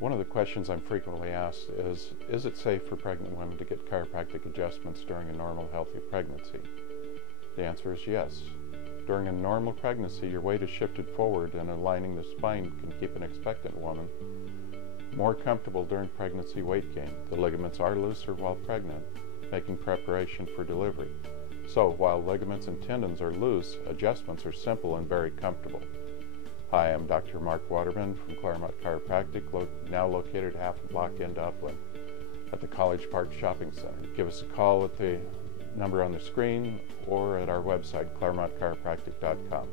One of the questions I'm frequently asked is it safe for pregnant women to get chiropractic adjustments during a normal, healthy pregnancy? The answer is yes. During a normal pregnancy, your weight is shifted forward and aligning the spine can keep an expectant woman more comfortable during pregnancy weight gain. The ligaments are looser while pregnant, making preparation for delivery. So, while ligaments and tendons are loose, adjustments are simple and very comfortable. Hi, I'm Dr. Mark Waterman from Claremont Chiropractic, now located half a block into Upland at the College Park Shopping Center. Give us a call at the number on the screen or at our website, claremontchiropractic.com.